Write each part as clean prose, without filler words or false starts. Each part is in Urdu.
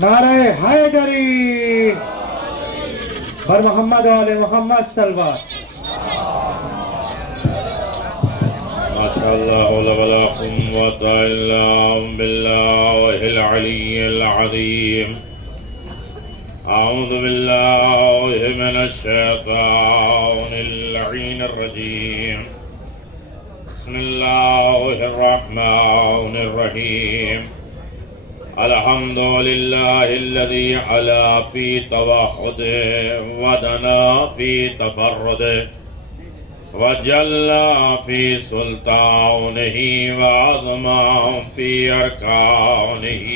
نعرہ حیدری بر محمد و آل محمد صلوات. ما شاء الله ولا قوة إلا بالله العلي العظيم. أعوذ بالله من الشيطان اللعين الرجيم. بسم الله الرحمن الرحيم. الحمد لله الذي علا في توحده ودنا في تفرده وجل في سلطانه وعظما في أركانه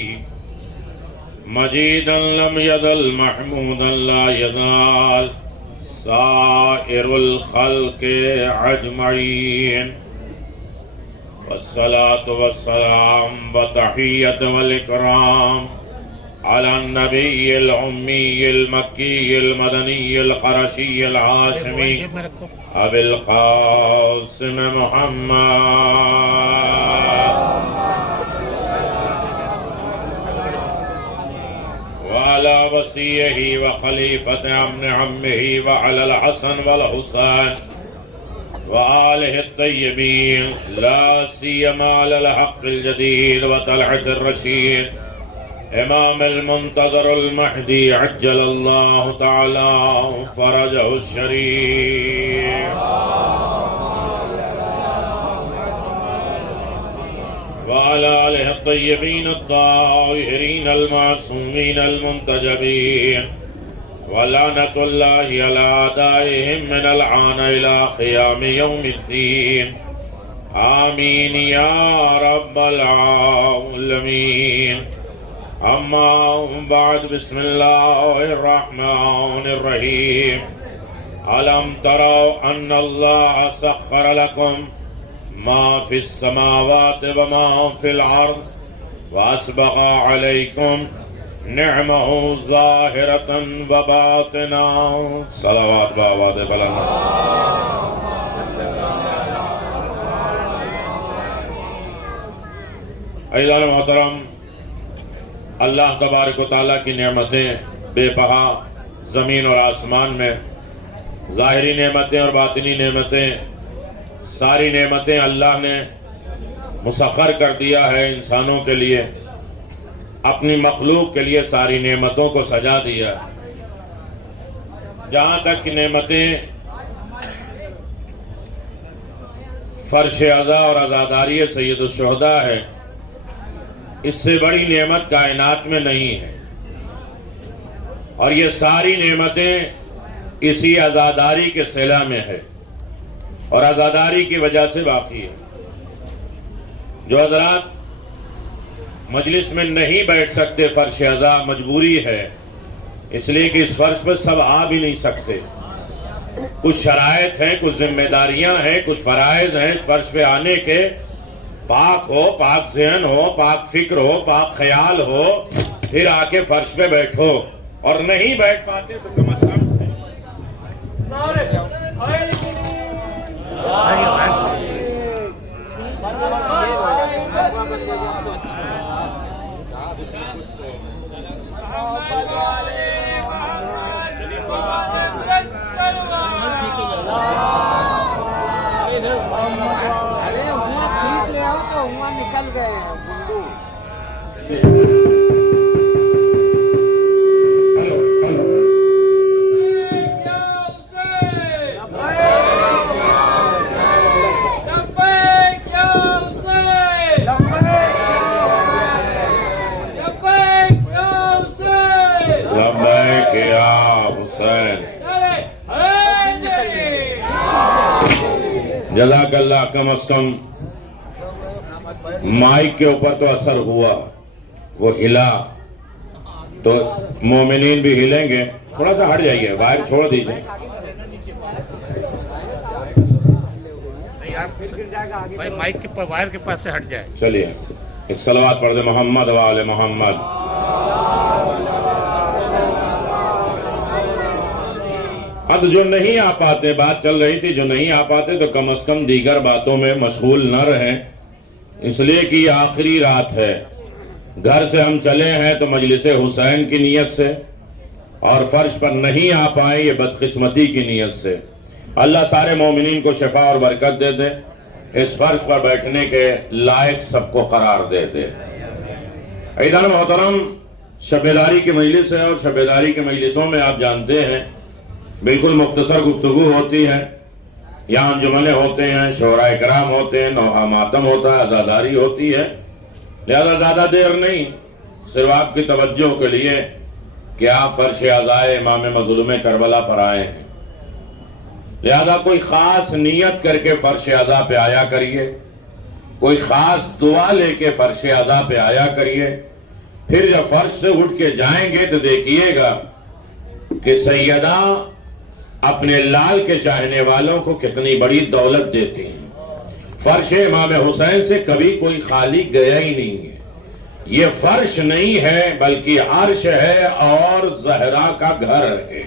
مجيدا لم يزل محمودا لا يزال سائر الخلق أجمعين. والصلاة والسلام والتحية والإكرام على النبي الأمي المكي المدني القرشي الهاشمي أبي القاسم محمد وعلى وصيه وخليفة عمه وعلى الحسن والحسين وآله الطيبين لا سيما على الحق الجديد وطلعة الرشيد امام المنتظر المهدي عجل الله تعالى فرجه الشريف وعلى آله الطيبين الطاهرين المعصومين المنتجبين ولعنة الله على أعدائهم من الآن إلى قيام يوم الدين. آمين يا رب العالمين. أما بعد بسم الله الرحمن الرحيم. ألم تروا أن الله سخر لكم ما في السماوات وما في الأرض وأسبغ عليكم نعمه ظاهرة وباطنة. صلوات بآواز بلند. عزیزان محترم، اللہ تبارک و تعالیٰ کی نعمتیں بے بہا زمین اور آسمان میں، ظاہری نعمتیں اور باطنی نعمتیں، ساری نعمتیں اللہ نے مسخر کر دیا ہے انسانوں کے لیے، اپنی مخلوق کے لیے ساری نعمتوں کو سجا دیا. جہاں تک کہ نعمتیں فرش عزا اور عزاداری سید الشہداء ہے، اس سے بڑی نعمت کائنات میں نہیں ہے، اور یہ ساری نعمتیں اسی عزاداری کے صلہ میں ہے اور عزاداری کی وجہ سے باقی ہے. جو حضرات مجلس میں نہیں بیٹھ سکتے، فرش عزا مجبوری ہے، اس لیے کہ اس فرش پر سب آ بھی نہیں سکتے. کچھ شرائط ہیں، کچھ ذمہ داریاں ہیں، کچھ فرائض ہیں اس فرش پہ آنے کے. پاک ہو، پاک ذہن ہو، پاک فکر ہو، پاک خیال ہو، پھر آ کے فرش پہ بیٹھو. اور نہیں بیٹھ پاتے تو کم از کم نکل گئے جزاک اللہ. کم از کم مائک کے اوپر تو اثر ہوا، وہ ہلا تو مومنین بھی ہلیں گے. تھوڑا سا ہٹ جائیے، باہر چھوڑ دیجئے. بھائی مائک کے وائر کے پاس سے ہٹ جائے. چلیے ایک صلوات پڑھ دے محمد و آل محمد. اب جو نہیں آ پاتے، بات چل رہی تھی، جو نہیں آ پاتے تو کم از کم دیگر باتوں میں مشغول نہ رہیں، اس لیے کہ یہ آخری رات ہے. گھر سے ہم چلے ہیں تو مجلس حسین کی نیت سے، اور فرش پر نہیں آ پائیں یہ بدقسمتی کی نیت سے۔ اللہ سارے مومنین کو شفا اور برکت دے دے، اس فرش پر بیٹھنے کے لائق سب کو قرار دے دے۔ عزیزان محترم، شب بیداری کی مجلس ہے، اور شب بیداری کی مجلسوں میں آپ جانتے ہیں بالکل مختصر گفتگو ہوتی ہے، یہاں انجمنیں ہوتے ہیں، شعراء کرام ہوتے ہیں، نوحہ ماتم ہوتا ہے، عزاداری ہوتی ہے، لہذا زیادہ دیر نہیں، صرف آپ کی توجہ کے لیے کہ آپ فرش عزائے امام مظلوم کربلا پر آئے ہیں، لہذا کوئی خاص نیت کر کے فرش عزا پہ آیا کریے، کوئی خاص دعا لے کے فرش عزا پہ آیا کریے، پھر جب فرش سے اٹھ کے جائیں گے تو دیکھیے گا کہ سیدہ اپنے لال کے چاہنے والوں کو کتنی بڑی دولت دیتی ہیں۔ فرش امام حسین سے کبھی کوئی خالی گیا ہی نہیں ہے، یہ فرش نہیں ہے بلکہ عرش ہے اور زہرا کا گھر ہے۔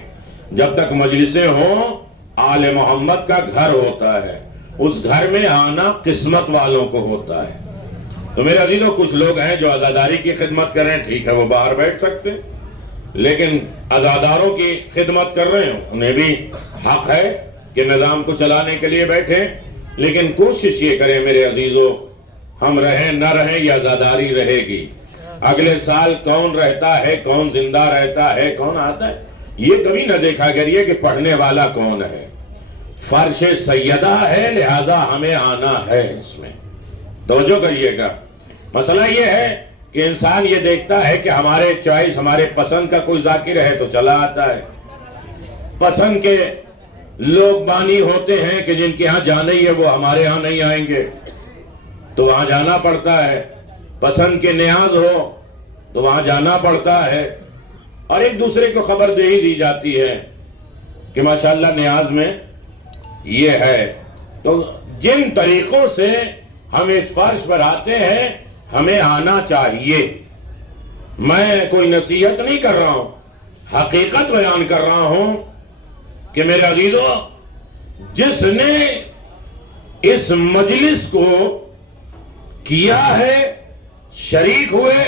جب تک مجلسیں ہوں آل محمد کا گھر ہوتا ہے، اس گھر میں آنا قسمت والوں کو ہوتا ہے۔ تو میرے عزیزوں، کچھ لوگ ہیں جو عزاداری کی خدمت کر رہے ہیں، ٹھیک ہے وہ باہر بیٹھ سکتے، لیکن عزاداروں کی خدمت کر رہے ہیں انہیں بھی حق ہے کہ نظام کو چلانے کے لیے بیٹھیں، لیکن کوشش یہ کریں میرے عزیزوں، ہم رہیں نہ رہیں یہ عزاداری رہے گی۔ اگلے سال کون رہتا ہے، کون زندہ رہتا ہے، کون آتا ہے، یہ کبھی نہ دیکھا کریے کہ پڑھنے والا کون ہے۔ فرش سیدہ ہے لہذا ہمیں آنا ہے، اس میں توجہ کریے گا۔ مسئلہ یہ ہے کہ انسان یہ دیکھتا ہے کہ ہمارے چوائس، ہمارے پسند کا کوئی ذاکر ہے تو چلا آتا ہے، پسند کے لوگ بانی ہوتے ہیں کہ جن کے ہاں جانا ہی ہے وہ ہمارے ہاں نہیں آئیں گے تو وہاں جانا پڑتا ہے، پسند کے نیاز ہو تو وہاں جانا پڑتا ہے، اور ایک دوسرے کو خبر دے ہی دی جاتی ہے کہ ماشاءاللہ نیاز میں یہ ہے۔ تو جن طریقوں سے ہم اس فرش پر آتے ہیں ہمیں آنا چاہیے۔ میں کوئی نصیحت نہیں کر رہا ہوں، حقیقت بیان کر رہا ہوں کہ میرے عزیزوں، جس نے اس مجلس کو کیا ہے، شریک ہوئے،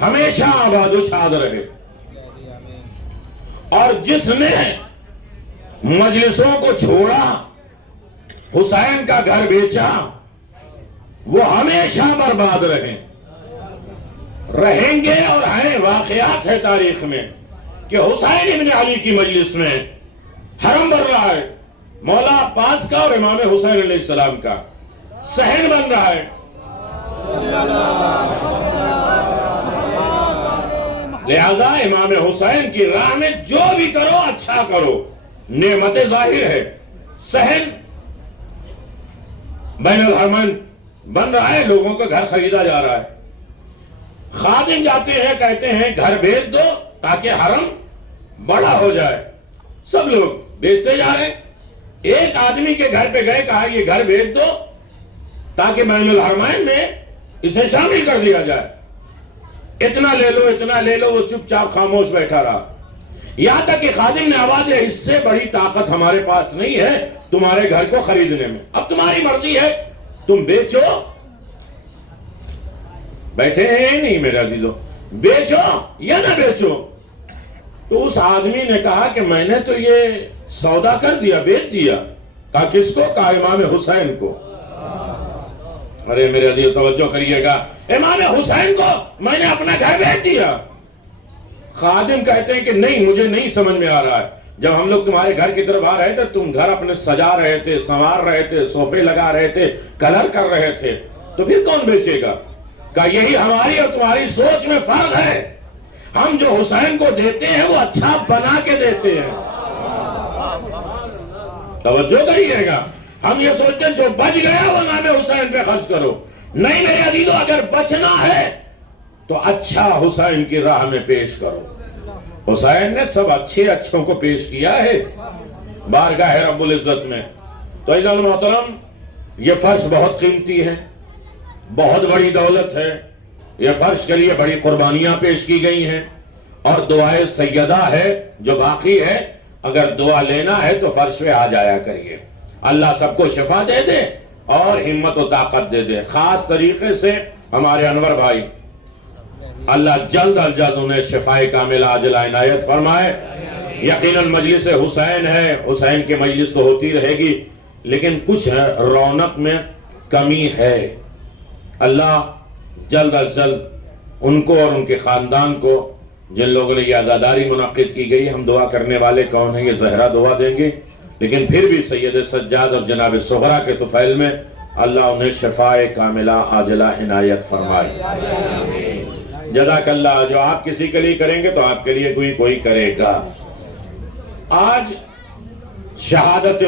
ہمیشہ آباد و شاد رہے، اور جس نے مجلسوں کو چھوڑا، حسین کا گھر بیچا، وہ ہمیشہ برباد رہیں گے۔ اور ہیں واقعات ہے تاریخ میں کہ حسین ابن علی کی مجلس میں حرم بن رہا ہے، مولا عباس کا اور امام حسین علیہ السلام کا صحن بن رہا ہے، لہذا امام حسین کی راہ میں جو بھی کرو اچھا کرو، نعمت ظاہر ہے۔ صحن بین الحرمین بن رہا ہے، لوگوں کا گھر خریدا جا رہا ہے، خادم جاتے ہیں کہتے ہیں گھر بیچ دو تاکہ حرم بڑا ہو جائے، سب لوگ بیچتے جا رہے ہیں۔ ایک آدمی کے گھر پہ گئے، کہا یہ گھر بیچ دو تاکہ بین الحرمین میں اسے شامل کر دیا جائے، اتنا لے لو اتنا لے لو، وہ چپ چاپ خاموش بیٹھا رہا، یہاں تک کہ خادم نے آواز دی اس سے بڑی طاقت ہمارے پاس نہیں ہے تمہارے گھر کو خریدنے میں، اب تمہاری مرضی ہے تم بیچو۔ بیٹھے ہیں نہیں میرے عزیزوں، بیچو یا نہ بیچو۔ تو اس آدمی نے کہا کہ میں نے تو یہ سودا کر دیا، بیچ دیا۔ کہا کس کو؟ کہا امام حسین کو۔ ارے میرے عزیز توجہ کریے گا، امام حسین کو میں نے اپنا گھر بیچ دیا۔ خادم کہتے ہیں کہ نہیں، مجھے نہیں سمجھ میں آ رہا ہے، جب ہم لوگ تمہارے گھر کی طرف آ رہے تھے تم گھر اپنے سجا رہے تھے، سنوار رہے تھے، صوفے لگا رہے تھے، کلر کر رہے تھے، تو پھر کون بیچے گا؟ کہا یہی ہماری اور تمہاری سوچ میں فرق ہے، ہم جو حسین کو دیتے ہیں وہ اچھا بنا کے دیتے ہیں۔ توجہ کریے گا، ہم یہ سوچتے ہیں جو بچ گیا وہ نام حسین پہ خرچ کرو، نہیں میرے عزیزو، اگر بچنا ہے تو اچھا حسین کی راہ میں پیش کرو۔ حسین نے سب اچھے اچھوں کو پیش کیا ہے بارگاہ رب العزت میں۔ تو عزیز المحترم، یہ فرش بہت قیمتی ہے، بہت بڑی دولت ہے، یہ فرش کے لیے بڑی قربانیاں پیش کی گئی ہیں، اور دعائے سیدہ ہے جو باقی ہے، اگر دعا لینا ہے تو فرش پہ آ جایا کریے۔ اللہ سب کو شفا دے دے اور ہمت و طاقت دے دے۔ خاص طریقے سے ہمارے انور بھائی اللہ جلد از جلد انہیں شفائے کاملہ عاجلہ عنایت فرمائے. یقیناً مجلس حسین ہے، حسین کی مجلس تو ہوتی رہے گی، لیکن کچھ رونق میں کمی ہے. اللہ جلد از جلد ان کو اور ان کے خاندان کو، جن لوگوں نے یہ عزاداری منعقد کی گئی، ہم دعا کرنے والے کون ہیں یہ زہرا دعا دیں گے، لیکن پھر بھی سید سجاد اور جناب سغرا کے طفیل میں اللہ انہیں شفائے کاملہ عاجلہ عنایت فرمائے. جزاک اللہ. جو آپ کسی کے لیے کریں گے تو آپ کے لیے کوئی کرے گا. آج شہادت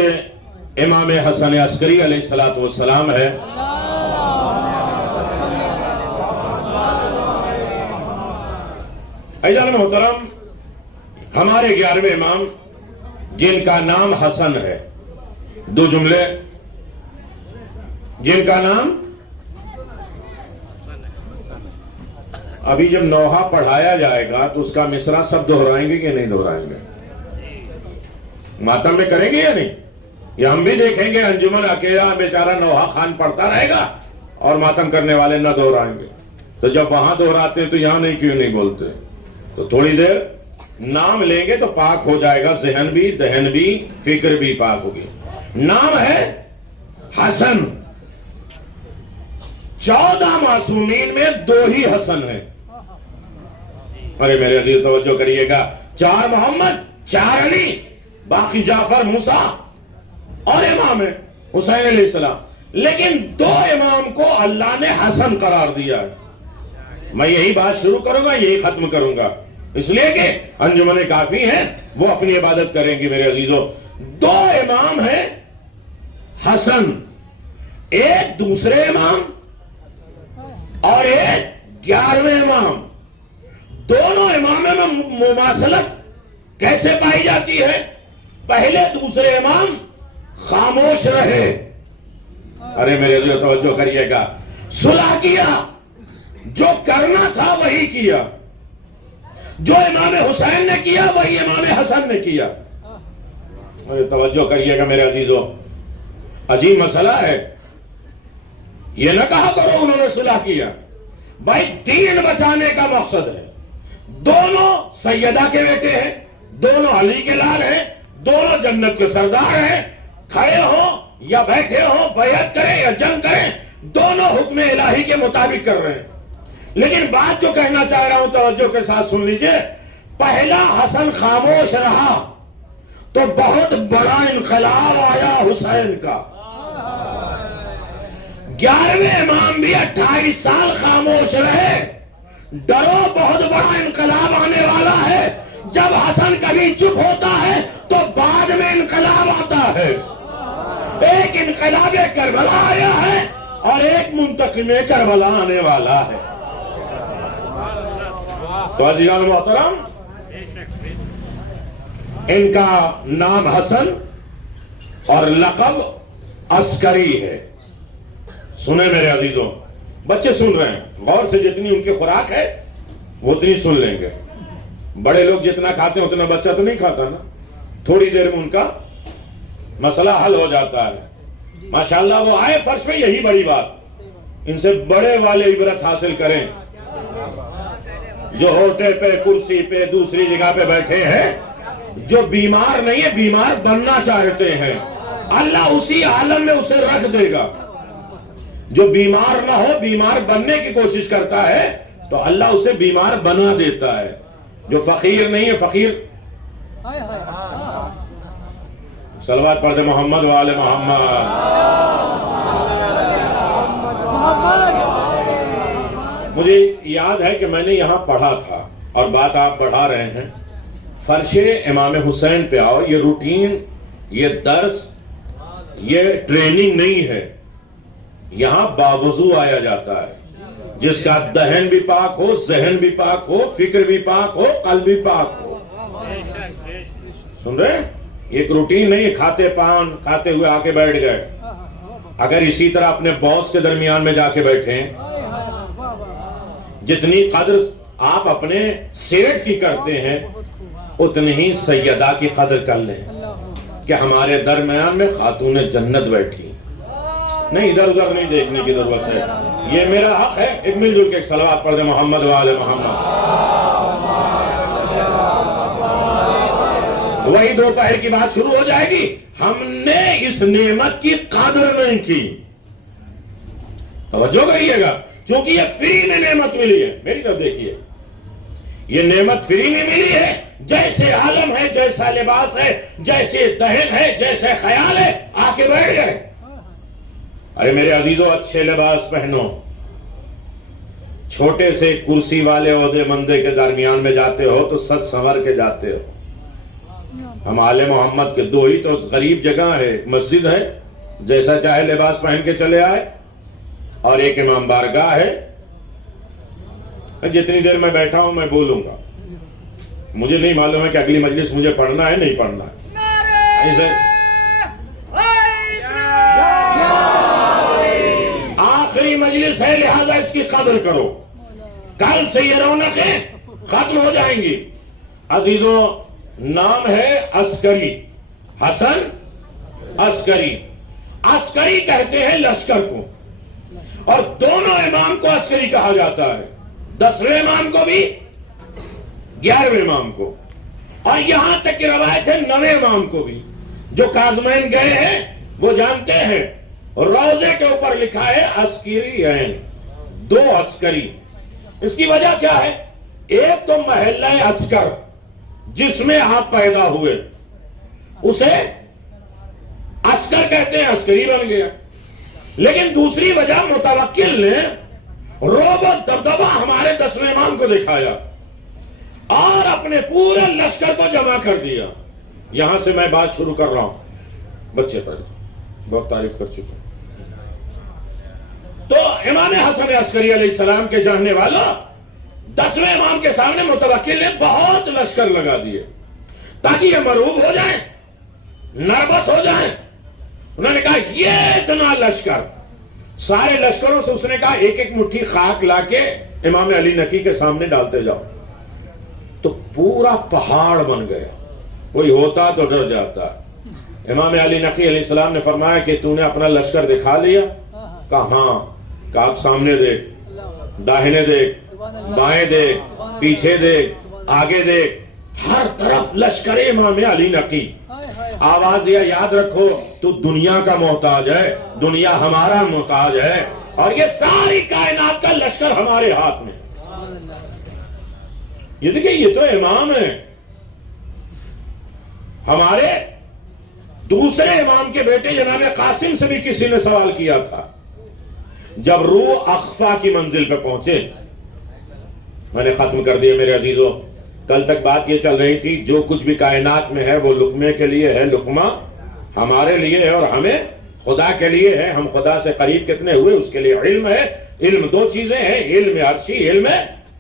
امام حسن عسکری علیہ السلام ہے. عزیزان محترم، ہمارے 11ویں امام جن کا نام حسن ہے، دو جملے، جن کا نام، ابھی جب نوحہ پڑھایا جائے گا تو اس کا مصرع سب دہرائیں گے کہ نہیں دہرائیں گے؟ ماتم میں کریں گے یا نہیں؟ یا ہم بھی دیکھیں گے انجمن اکیلا بیچارہ نوحہ خان پڑھتا رہے گا اور ماتم کرنے والے نہ دہرائیں گے؟ تو جب وہاں دہراتے ہیں تو یہاں نہیں کیوں نہیں بولتے؟ تو تھوڑی دیر نام لیں گے تو پاک ہو جائے گا، ذہن بھی، دہن بھی، فکر بھی پاک ہوگی. نام ہے حسن. 14 معصومین میں 2 ہی حسن ہیں. ارے میرے عزیز توجہ کریے گا، 4 محمد، 4 علی، باقی جعفر، موسیٰ اور امام حسین علیہ السلام. لیکن 2 امام کو اللہ نے حسن قرار دیا ہے. میں یہی بات شروع کروں گا، یہی ختم کروں گا، اس لیے کہ انجمن کافی ہیں، وہ اپنی عبادت کریں گی. میرے عزیزوں، 2 امام ہیں حسن، ایک دوسرے امام اور ایک 11ویں امام. دونوں اماموں میں مماثلت کیسے پائی جاتی ہے؟ پہلے دوسرے امام خاموش رہے. ارے میرے عزیزوں توجہ کریے گا، صلح کیا، جو کرنا تھا وہی کیا، جو امام حسین نے کیا وہی امام حسن نے کیا. ارے توجہ کریے گا میرے عزیزوں، عجیب مسئلہ ہے. یہ نہ کہا کرو انہوں نے صلح کیا، بھائی دین بچانے کا مقصد ہے. دونوں سیدہ کے بیٹے ہیں، دونوں علی کے لال ہیں، دونوں جنت کے سردار ہیں. کھڑے ہو یا بیٹھے ہو، بیعت کریں یا جنگ کریں، دونوں حکم الہی کے مطابق کر رہے ہیں. لیکن بات جو کہنا چاہ رہا ہوں توجہ کے ساتھ سن لیجئے. پہلا حسن خاموش رہا تو بہت بڑا انقلاب آیا حسین کا. 11ویں امام بھی 28 سال خاموش رہے. ڈرو بہت بڑا انقلاب آنے والا ہے. جب حسن کبھی چپ ہوتا ہے تو بعد میں انقلاب آتا ہے. ایک انقلاب کربلا آیا ہے اور ایک منتقم کربلا آنے والا ہے. تو عزیزان محترم، ان کا نام حسن اور لقب عسکری ہے. سنیں میرے عزیزوں، بچے سن رہے ہیں غور سے، جتنی ان کی خوراک ہے وہ اتنی سن لیں گے. بڑے لوگ جتنا کھاتے ہیں اتنا بچہ تو نہیں کھاتا نا. تھوڑی دیر میں ان کا مسئلہ حل ہو جاتا ہے. ماشاءاللہ وہ آئے فرش میں، یہی بڑی بات. ان سے بڑے والے عبرت حاصل کریں. جو ہوٹے پہ، کرسی پہ، دوسری جگہ پہ بیٹھے ہیں، جو بیمار نہیں ہے، بیمار بننا چاہتے ہیں، اللہ اسی عالم میں اسے رکھ دے گا. جو بیمار نہ ہو، بیمار بننے کی کوشش کرتا ہے تو اللہ اسے بیمار بنا دیتا ہے. جو فقیر نہیں ہے، فقیر صلوات پڑھ دے محمد وآل محمد. مجھے یاد ہے کہ میں نے یہاں پڑھا تھا اور بات آپ پڑھا رہے ہیں. فرش امام حسین پہ آؤ. یہ روٹین، یہ درس، یہ ٹریننگ نہیں ہے. یہاں باوضو آیا جاتا ہے. جس کا دہن بھی پاک ہو، ذہن بھی پاک ہو، فکر بھی پاک ہو، قلب بھی پاک ہو. سن رہے ہیں؟ ایک روٹین نہیں ہے کھاتے پان کھاتے ہوئے آ کے بیٹھ گئے. اگر اسی طرح اپنے باس کے درمیان میں جا کے بیٹھیں، جتنی قدر آپ اپنے سیٹ کی کرتے ہیں اتنی ہی سیدہ کی قدر کر لیں کہ ہمارے درمیان میں خاتون جنت بیٹھی. نہیں ادھر ادھر نہیں دیکھنے کی ضرورت ہے، یہ میرا حق ہے. ایک مل جل کے ایک صلوات پڑھ دیں محمد وآل محمد. وہی دوپہر کی بات شروع ہو جائے گی. ہم نے اس نعمت کی قدر نہیں کی. توجہ کریے گا، چونکہ یہ فری میں نعمت ملی ہے. میری طرف دیکھیے، یہ نعمت فری میں ملی ہے. جیسے عالم ہے، جیسا لباس ہے، جیسے دہن ہے، جیسے خیال ہے، آ کے بیٹھ گئے. ارے میرے عزیزوں، اچھے لباس پہنو. چھوٹے سے کرسی والے عہدے مندے کے درمیان میں جاتے ہو تو سج سنور کے جاتے ہو. ہم آل محمد کے دو ہی تو غریب جگہ ہے، مسجد ہے، جیسا چاہے لباس پہن کے چلے آئے، اور ایک امام بارگاہ ہے. جتنی دیر میں بیٹھا ہوں میں بولوں گا، مجھے نہیں معلوم ہے کہ اگلی مجلس مجھے پڑھنا ہے نہیں پڑھنا ہے. ایسے آخری مجلس ہے، لہذا اس کی قدر کرو. کل سے یہ رونقیں ختم ہو جائیں گی. عزیزوں، نام ہے عسکری، حسن عسکری. عسکری کہتے ہیں لشکر کو، اور دونوں امام کو عسکری کہا جاتا ہے. 10ویں امام کو بھی، 11ویں امام کو، اور یہاں تک کی روایت ہے 9ویں امام کو بھی. جو کاظمین گئے ہیں وہ جانتے ہیں، روزے کے اوپر لکھا ہے عسکری عین، 2 عسکری. اس کی وجہ کیا ہے؟ ایک تو محلہ عسکر جس میں آپ پیدا ہوئے اسے عسکر کہتے ہیں، عسکری بن گیا. لیکن دوسری وجہ متوکل نے رعب و دبدبہ ہمارے 10ویں امام کو دکھایا اور اپنے پورے لشکر کو جمع کر دیا. یہاں سے میں بات شروع کر رہا ہوں. بچے پڑھے، بہت تعریف کر چکے. تو امام حسن عسکری علیہ السلام کے جاننے والوں 10ویں امام کے سامنے متوکل نے بہت لشکر لگا دیے تاکہ یہ مرعوب ہو جائیں، نروس ہو جائیں. انہوں نے کہا یہ اتنا لشکر، سارے لشکروں سے اس نے کہا ایک ایک مٹھی خاک لا کے امام علی نقی کے سامنے ڈالتے جاؤ. تو پورا پہاڑ بن گیا. کوئی ہوتا تو ڈر جاتا. امام علی نقی علیہ السلام نے فرمایا کہ تو نے اپنا لشکر دکھا لیا؟ کہا ہاں. کہا سامنے دیکھ، داہنے دیکھ، بائیں دیکھ، پیچھے دیکھ، آگے دیکھ، ہر طرف لشکر امام علی نقی. آواز دیا یاد رکھو تو دنیا کا محتاج ہے، دنیا ہمارا محتاج ہے، اور یہ ساری کائنات کا لشکر ہمارے ہاتھ میں. یہ دیکھیں، یہ تو امام ہے. ہمارے دوسرے امام کے بیٹے جناب قاسم سے بھی کسی نے سوال کیا تھا جب روح اخفا کی منزل پہ پہنچے. میں نے ختم کر دیا میرے عزیزوں. کل تک بات یہ چل رہی تھی جو کچھ بھی کائنات میں ہے وہ لقمے کے لیے ہے، لقمہ ہمارے لیے ہے اور ہمیں خدا کے لیے ہے. ہم خدا سے قریب کتنے ہوئے اس کے لیے علم ہے. علم 2 چیزیں ہیں، علم عرشی، علم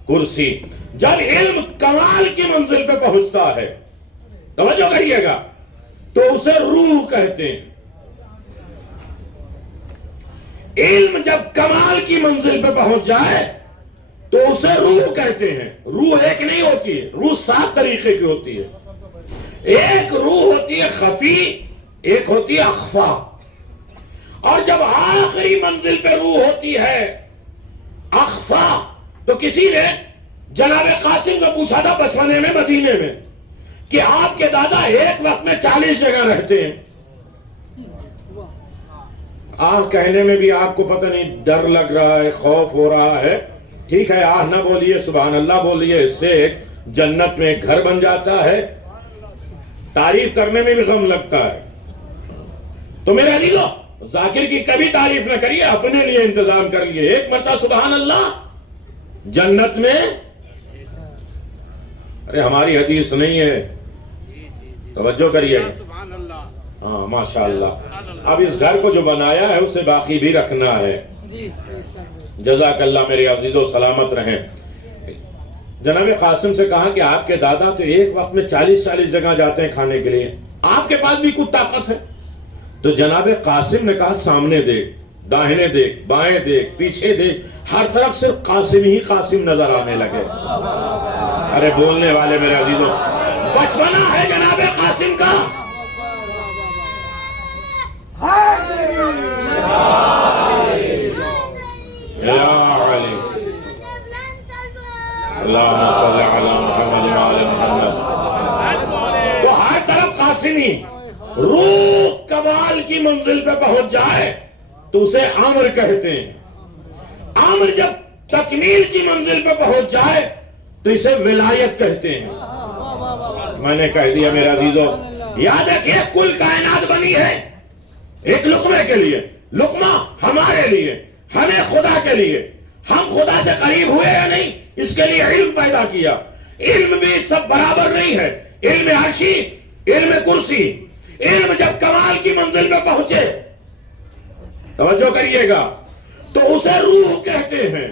کرسی. جب علم کمال کی منزل پہ پہنچتا ہے، توجہ کریے گا، تو اسے روح کہتے ہیں. علم جب کمال کی منزل پہ پہنچ جائے تو اسے روح کہتے ہیں. روح ایک نہیں ہوتی ہے، روح 7 طریقے کی ہوتی ہے. ایک روح ہوتی ہے خفی، ایک ہوتی ہے اخفا. اور جب آخری منزل پہ روح ہوتی ہے اخفا، تو کسی نے جناب قاسم سے پوچھا تھا بچپنے میں مدینے میں کہ آپ کے دادا ایک وقت میں 40 جگہ رہتے ہیں. کہنے میں بھی آپ کو پتہ نہیں، ڈر لگ رہا ہے، خوف ہو رہا ہے. ٹھیک ہے، نہ بولیے، سبحان اللہ بولیے، اس سے ایک جنت میں ایک گھر بن جاتا ہے. تعریف کرنے میں بھی غم لگتا ہے. تو میرے عزیزو، ذاکر کی کبھی تعریف نہ کریے، اپنے لیے انتظام کر لیے. ایک مرتبہ سبحان اللہ جنت میں. ارے ہماری حدیث نہیں ہے، توجہ کریے. ہاں ماشاءاللہ. اب اس گھر کو جو بنایا ہے اسے باقی بھی رکھنا ہے. جزاک اللہ میرے عزیزو، سلامت رہیں. جناب قاسم سے کہا کہ آپ کے دادا تو ایک وقت میں 40 جگہ جاتے ہیں کھانے کے لیے، آپ کے پاس بھی کچھ طاقت ہے؟ تو جناب قاسم نے کہا سامنے دیکھ، داہنے دیکھ، بائیں دیکھ، پیچھے دیکھ، ہر طرف صرف قاسم ہی قاسم نظر آنے لگے. ارے بولنے والے میرے عزیزو، بچپنا ہے جناب قاسم کا. روح کمال کی منزل پہ پہنچ جائے تو اسے امر کہتے ہیں. امر جب تکمیل کی منزل پہ پہنچ جائے تو اسے ولایت کہتے ہیں. میں نے کہہ دیا میرے عزیزو، یاد رکھیے کل کائنات بنی ہے ایک لقمے کے لیے. لقمہ ہمارے لیے، ہمیں خدا کے لیے. ہم خدا سے قریب ہوئے یا نہیں، اس کے لیے علم پیدا کیا. علم بھی سب برابر نہیں ہے. علم عرشی، علم کرسی. علم جب کمال کی منزل میں پہنچے، توجہ کریے گا، تو اسے روح کہتے ہیں.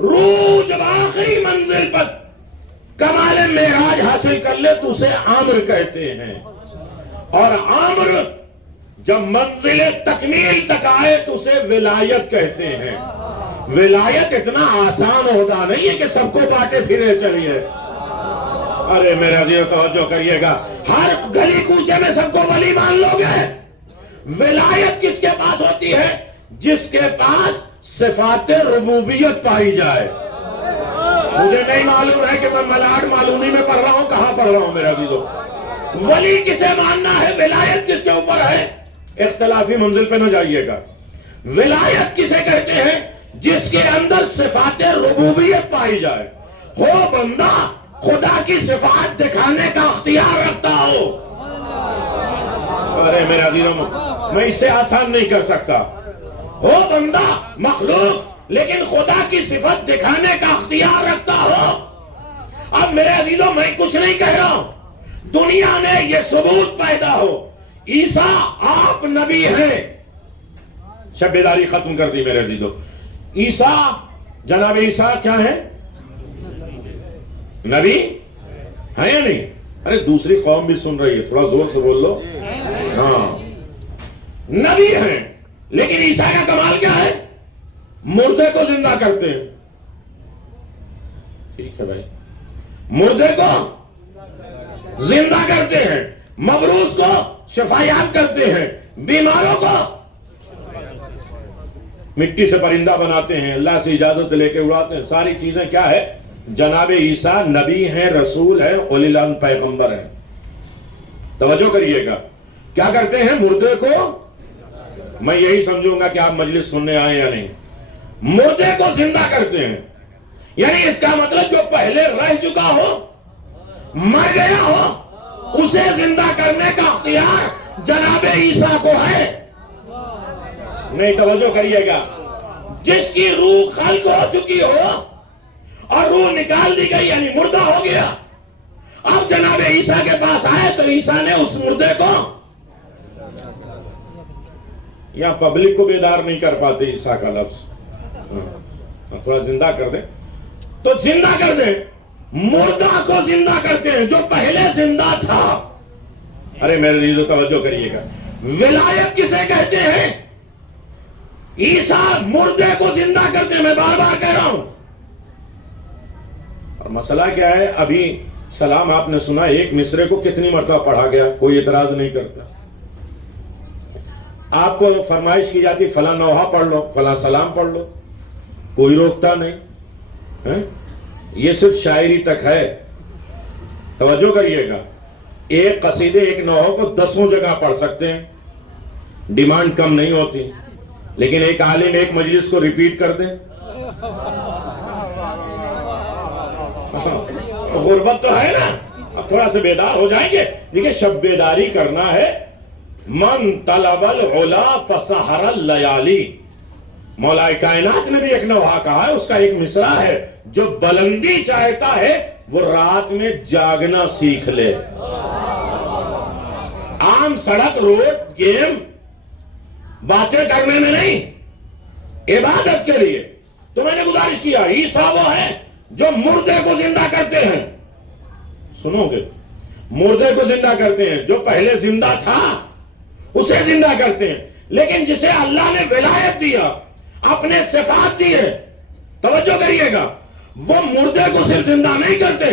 روح جب آخری منزل پر کمال معراج حاصل کر لے تو اسے امر کہتے ہیں. اور امر جب منزل تکمیل تک آئے تو اسے ولایت کہتے ہیں. ولایت اتنا آسان ہوتا نہیں ہے کہ سب کو بانٹے پھرے چلیے. ارے میرے عزیز توجہ کریے گا، ہر گلی کوچے میں سب کو ولی مان لو گے. ولایت کس کے پاس ہوتی ہے؟ جس کے پاس صفات ربوبیت پائی جائے. مجھے نہیں معلوم ہے کہ میں ملاڈ معلومی میں پڑھ رہا ہوں، کہاں پڑھ رہا ہوں میرے عزیزو. ولی کسے ماننا ہے، ولایت کس کے اوپر ہے؟ اختلافی منزل پہ نہ جائیے گا. ولایت کسے کہتے ہیں؟ جس کے اندر صفات ربوبیت پائی جائے. ہو بندہ خدا کی صفات دکھانے کا اختیار رکھتا ہو. ارے میرے عزیزو، میں اسے آسان نہیں کر سکتا. ہو بندہ مخلوق لیکن خدا کی صفت دکھانے کا اختیار رکھتا ہو. اب میرے عزیزو میں کچھ نہیں کہہ رہا ہوں، دنیا میں یہ ثبوت پیدا ہو عیسیٰ آپ نبی ہیں. شب بیداری ختم کر دی میرے عزیزو. عیسیٰ، جناب عیسیٰ کیا ہے؟ نبی ہے یا نہیں؟ ارے دوسری قوم بھی سن رہی ہے، تھوڑا زور سے بول لو. ہاں نبی ہیں، لیکن عیسیٰ کا کمال کیا ہے؟ مردے کو زندہ کرتے ہیں. ٹھیک ہے بھائی، مردے کو زندہ کرتے ہیں، مبروس کو شفایاب کرتے ہیں، بیماروں کو مٹی سے پرندہ بناتے ہیں، اللہ سے اجازت لے کے اڑاتے ہیں. ساری چیزیں کیا ہے؟ جناب عیسیٰ نبی ہیں، رسول ہیں، اولی العزم پیغمبر ہیں. توجہ کریے گا. کیا کرتے ہیں؟ مردے کو، میں یہی سمجھوں گا کہ آپ مجلس سننے آئے یا نہیں، مردے کو زندہ کرتے ہیں. یعنی اس کا مطلب جو پہلے رہ چکا ہو، مر گیا ہو، اسے زندہ کرنے کا اختیار جناب عیسیٰ کو ہے. نہیں توجہ کریے گا. جس کی روح خلق ہو چکی ہو اور روح نکال دی گئی یعنی مردہ ہو گیا، اب جناب عیسیٰ کے پاس آئے تو عیسیٰ نے اس مردے کو، یا پبلک کو بیدار نہیں کر پاتے عیسیٰ کا لفظ، تھوڑا زندہ کر دیں تو زندہ کر دیں. مردہ کو زندہ کرتے ہیں جو پہلے زندہ تھا. ارے میرے عزیزو توجہ کریے گا. ولایت کسے کہتے ہیں؟ عیسیٰ مردے کو زندہ کرتے ہیں. میں بار بار کہہ رہا ہوں. اور مسئلہ کیا ہے؟ ابھی سلام آپ نے سنا، ایک مصرے کو کتنی مرتبہ پڑھا گیا، کوئی اعتراض نہیں کرتا. آپ کو فرمائش کی جاتی فلاں نوحہ پڑھ لو، فلاں سلام پڑھ لو، کوئی روکتا نہیں. یہ صرف شاعری تک ہے. توجہ کریے گا. ایک قصیدے ایک نوحہ کو 10 جگہ پڑھ سکتے ہیں، ڈیمانڈ کم نہیں ہوتی. لیکن ایک عالم ایک مجلس کو ریپیٹ کر دیں، غربت تو ہے نا. اب تھوڑا سے بیدار ہو جائیں گے. دیکھیں شب بیداری کرنا ہے. من طلب العلا فسحر اللیالی. مولا کائنات نے بھی ایک نوحہ کہا ہے، اس کا ایک مصرع ہے، جو بلندی چاہتا ہے وہ رات میں جاگنا سیکھ لے. عام سڑک روڈ گیم باتیں کرنے میں نہیں، عبادت کے لیے. تو میں نے گزارش کیا، عیسیٰ وہ ہے جو مردے کو زندہ کرتے ہیں. سنو گے؟ مردے کو زندہ کرتے ہیں، جو پہلے زندہ تھا اسے زندہ کرتے ہیں. لیکن جسے اللہ نے ولایت دیا، اپنے صفات دیے، توجہ کریے گا، وہ مردے کو صرف زندہ نہیں کرتے،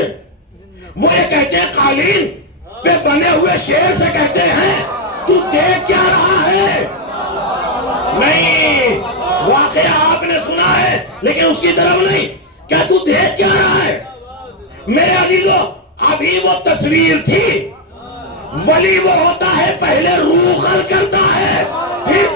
وہ یہ کہتے ہیں، قالین پہ بنے ہوئے شیر سے کہتے ہیں تو دیکھ کیا رہا ہے؟ نہیں، واقعہ آپ نے سنا ہے لیکن اس کی طرف نہیں. کیا تو دیکھ کیا رہا ہے؟ میرے عزیزو ابھی وہ تصویر تھی. ولی وہ ہوتا ہے پہلے روح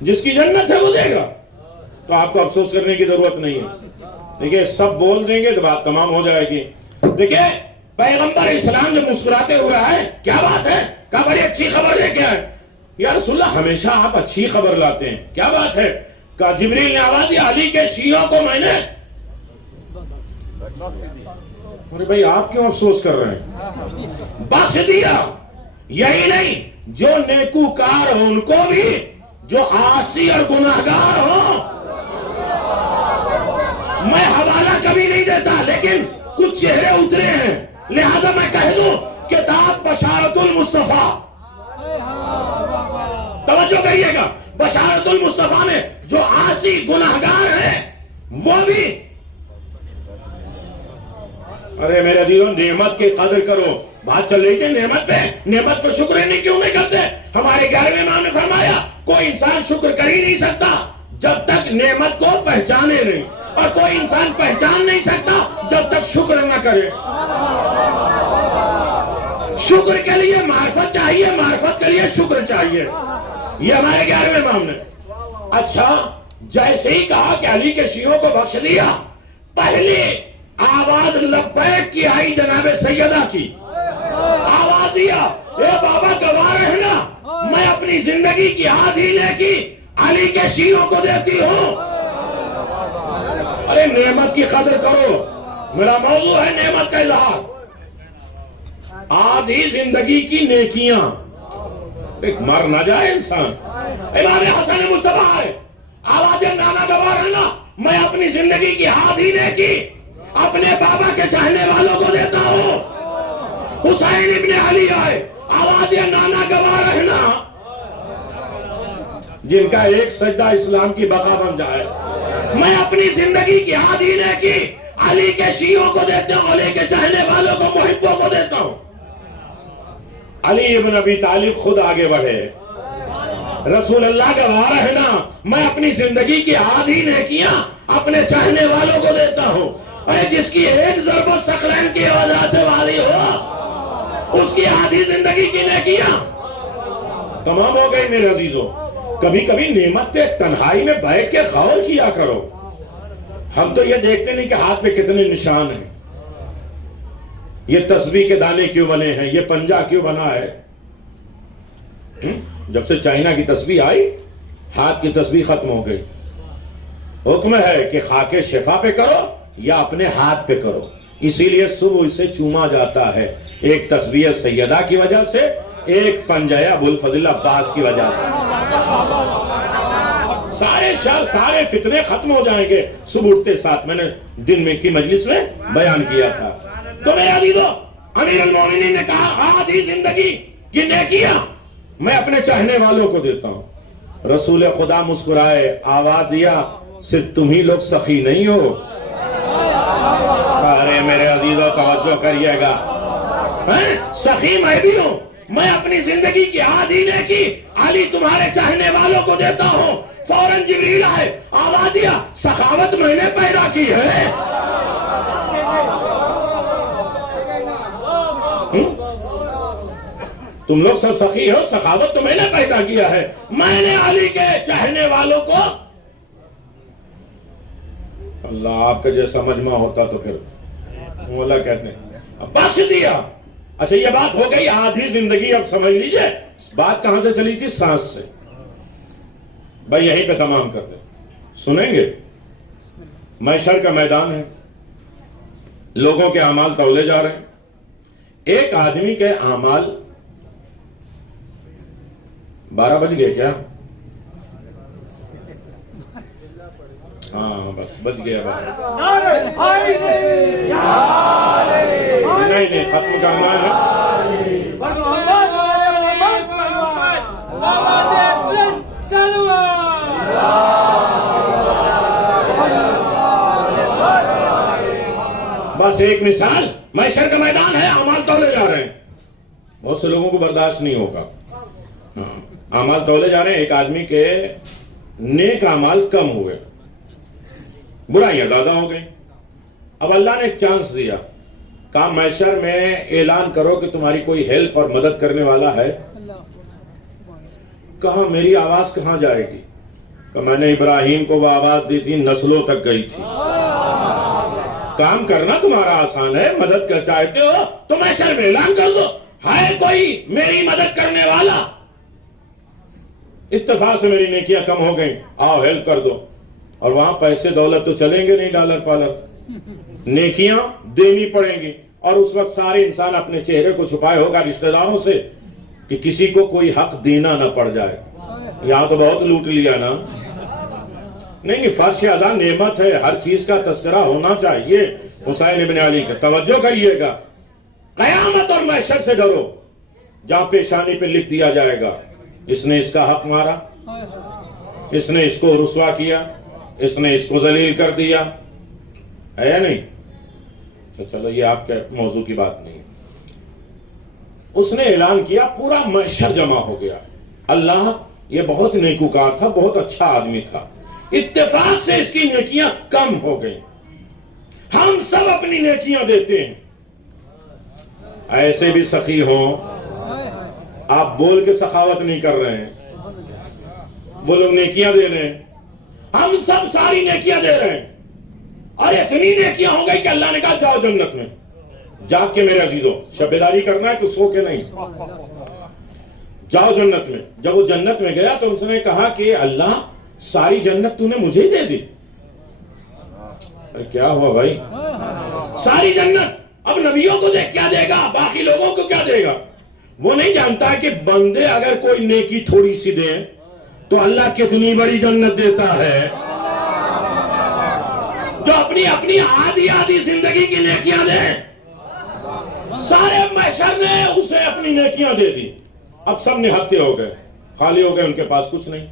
جس کی جنت ہے وہ دے گا، تو آپ کو افسوس کرنے کی ضرورت نہیں ہے۔ دیکھیں سب بول دیں گے تو بات تمام ہو جائے گی۔ دیکھیں پیغمبر اسلام جو مسکراتے ہوئے آئے، کیا بات ہے؟ کہا بڑی اچھی خبر لے کے آئے۔ یا رسول اللہ ہمیشہ آپ اچھی خبر لاتے ہیں، کیا بات ہے؟ کہا جبریل نے آواز دی علی کے شیعوں کو میں نے، ارے بھائی آپ کیوں افسوس کر رہے ہیں؟ بخش دیا۔ یہی نہیں، جو نیکوکار ہو ان کو بھی، جو عاصی اور گناہگار ہو، میں حوالہ کبھی نہیں دیتا لیکن کچھ چہرے اترے ہیں، لہذا میں کہہ دوں کتاب بشارت المصطفیٰ، توجہ کریے گا، بشارت المصطفیٰ میں جو عاصی گناہگار ہیں وہ بھی، ارے میرے عزیزوں نعمت کی قدر کرو، بات چل رہی تھی نعمت پہ شکر نہیں کیوں نہیں کرتے؟ ہمارے 11ویں امام نے فرمایا کوئی انسان شکر کر ہی نہیں سکتا جب تک نعمت کو پہچانے نہیں، اور کوئی انسان پہچان نہیں سکتا جب تک شکر نہ کرے۔ شکر کے لیے معرفت چاہیے، معرفت کے لیے شکر چاہیے، یہ ہمارے 11ویں امام نے۔ اچھا جیسے ہی کہا کہ علی کے شیعوں کو بخش دیا، پہلی آواز لبیک کی آئی جناب سیدہ کی، آواز دیا اے بابا گواہ رہنا میں اپنی زندگی کی آدھی نیکی علی کے شیعوں کو دیتی ہوں۔ ارے نعمت کی قدر کرو، میرا موضوع ہے نعمت کا اظہار۔ آدھی زندگی کی نیکیاں، ایک مر نہ جائے انسان۔ امام حسن مصطفیٰ ہے، آواز نانا گواہ رہنا میں اپنی زندگی کی آدھی نیکی اپنے بابا کے چاہنے والوں کو دیتا ہوں۔ حسین ابن علی آئے، آواز نانا گواہ رہنا جن کا ایک سجدہ اسلام کی بقا بن جائے، میں اپنی زندگی کی آدھی نیکی علی کے شیعوں کو دیتا ہوں، علی کے چاہنے والوں کو، محبوں کو دیتا ہوں۔ علی ابن ابی طالب خود آگے بڑھے، رسول اللہ گواہ رہنا میں اپنی زندگی کی آدھی نیکیاں اپنے چاہنے والوں کو دیتا ہوں۔ ارے جس کی ایک ضربت ثقلین کی وجہ سے واری ہو، اس کی آدھی زندگی کی نیکیاں تمام ہو گئی۔ میرے عزیزوں کبھی کبھی نعمت پہ تنہائی میں بیٹھ کے غور کیا کرو۔ ہم تو یہ دیکھتے نہیں کہ ہاتھ پہ کتنے نشان ہیں، یہ تسبیح کے دانے کیوں بنے ہیں، یہ پنجہ کیوں بنا ہے۔ جب سے چائنا کی تسبیح آئی ہاتھ کی تسبیح ختم ہو گئی۔ حکم ہے کہ خاک شفا پہ کرو یا اپنے ہاتھ پہ کرو، اسی لیے صبح اسے چوما جاتا ہے، ایک تسبیح سیدہ کی وجہ سے، ایک پنجہ ابوالفضل عباس کی وجہ سے۔ سارے شر سارے فتنے ختم ہو جائیں گے صبح اٹھتے ساتھ، میں نے دن میں کی مجلس میں بیان کیا تھا۔ تو میرے عزیزو امیر المومنین نے کہا آدھی زندگی کی نیکیاں میں اپنے چاہنے والوں کو دیتا ہوں۔ رسول خدا مسکرائے، آواز دیا صرف تم ہی لوگ سخی نہیں ہو۔ ارے میرے عزیزو توجہ کریے گا، سخی میں بھی ہوں، میں اپنی زندگی کی آدھی نیکی علی تمہارے چاہنے والوں کو دیتا ہوں۔ فوراً جبریل آئے، آواز دیا سخاوت میں نے پیدا کی ہے۔ تم لوگ سب سخی ہو، سخاوت تو میں نے پیدا کیا ہے، میں نے علی کے چاہنے والوں کو، اللہ آپ کا جیسا مجمع ہوتا تو پھر مولا کہتے ہیں بخش دیا۔ اچھا یہ بات ہو گئی آدھی زندگی، اب سمجھ لیجئے بات کہاں سے چلی تھی؟ سانس سے۔ بھائی یہیں پہ تمام کر دیں، سنیں گے؟ محشر کا میدان ہے، لوگوں کے اعمال تولے جا رہے ہیں۔ ایک آدمی کے اعمال 12 بج گئے کیا؟ ہاں بس بچ گیا بات، نہیں ختم کرنا ہے۔ بس ایک مثال، محشر کا میدان ہے، اعمال تولے جا رہے ہیں، بہت سے لوگوں کو برداشت نہیں ہوگا، اعمال تولے جا رہے ہیں۔ ایک آدمی کے نیک اعمال کم ہوئے، برائیاں زیادہ ہو گئی۔ اب اللہ نے ایک چانس دیا، کہا محشر میں اعلان کرو کہ تمہاری کوئی ہیلپ اور مدد کرنے والا ہے۔ کہا میری آواز کہاں جائے گی؟ کہ میں نے ابراہیم کو وہ آواز دی تھی، نسلوں تک گئی تھی۔ کام کرنا تمہارا آسان ہے، مدد کر چاہتے ہو تو محشر میں اعلان کر دو، ہے کوئی میری مدد کرنے والا؟ اتفاق سے میری نیکیاں کم ہو گئیں، آؤ ہیلپ کر دو۔ اور وہاں پیسے دولت تو چلیں گے نہیں، ڈالر پالر، نیکیاں دینی پڑیں گی۔ اور اس وقت سارے انسان اپنے چہرے کو چھپائے ہوگا رشتہ داروں سے کہ کسی کو کوئی حق دینا نہ پڑ جائے۔ یہاں تو بہت لوٹ لیا نا۔ نہیں، فرش ادا نعمت ہے، ہر چیز کا تذکرہ ہونا چاہیے۔ حسین ابن علی کا توجہ کریے گا، قیامت اور محشر سے ڈرو، جہاں پیشانی پہ لکھ دیا جائے گا اس نے اس کا حق مارا، اس نے اس کو رسوا کیا، اس نے اس کو ذلیل کر دیا، ہے یا نہیں؟ تو چلو یہ آپ کے موضوع کی بات نہیں ہے۔ اس نے اعلان کیا، پورا محشر جمع ہو گیا، اللہ یہ بہت نیکوکار تھا، بہت اچھا آدمی تھا، اتفاق سے اس کی نیکیاں کم ہو گئیں، ہم سب اپنی نیکیاں دیتے ہیں۔ ایسے بھی سخی ہوں، آپ بول کے سخاوت نہیں کر رہے ہیں، وہ لوگ نیکیاں دے رہے ہیں، ہم سب ساری نیکیاں دے رہے ہیں، اور اتنی نیکیاں ہو گئی کہ اللہ نے کہا جاؤ جنت میں۔ جاگ کے میرے عزیزوں، شب بیداری کرنا ہے تو سو کے نہیں، جاؤ جنت میں۔ جب وہ جنت میں گیا تو اس نے کہا کہ اللہ ساری جنت تو نے مجھے ہی دے دی۔ کیا ہوا بھائی؟ ساری جنت اب نبیوں کو کیا دے گا، باقی لوگوں کو کیا دے گا؟ وہ نہیں جانتا کہ بندے اگر کوئی نیکی تھوڑی سی دیں تو اللہ کتنی بڑی جنت دیتا ہے۔ جو اپنی آدھی آدھی زندگی کی نیکیاں دے، سارے محشر نے اسے اپنی نیکیاں دے دی، اب سب نہتے ہو گئے، خالی ہو گئے، ان کے پاس کچھ نہیں۔